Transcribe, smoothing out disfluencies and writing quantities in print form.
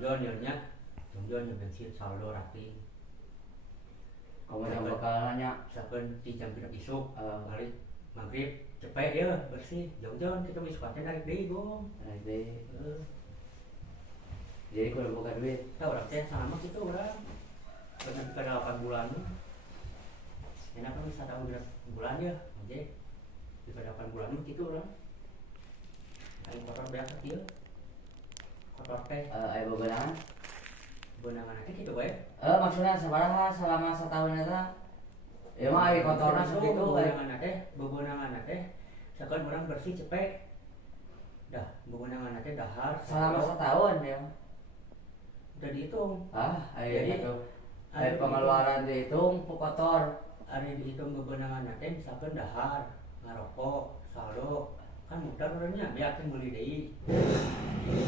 jongjon nya jongjon yang bensin saldo rapi kamu yang bakal nanya saben di jam 3 isuk balik maghrib cepet ya bersih jongjon kita bisa pakai narik deui gong naik deh jadi kalau buka duit tahu orang teh sama gitu orang pernah pada 8 bulan enak kan bisa tahu berapa bulan ya oke di 8 bulan gitu orang paling kotor biasa dia kotor teh ayo bebenangan benangan aja gitu bae maksudnya sabaraha selama setahun eta ya mah ayo kotorna segitu bebenangan teh sekarang orang bersih cepet dah bebenangan teh dahar selama setahun ya udah dihitung ayo jadi gitu ayo pengeluaran dihitung kotor hari dihitung bebenangan teh misalkan dahar ngarokok saldo kan mudah orangnya biarkan beli deui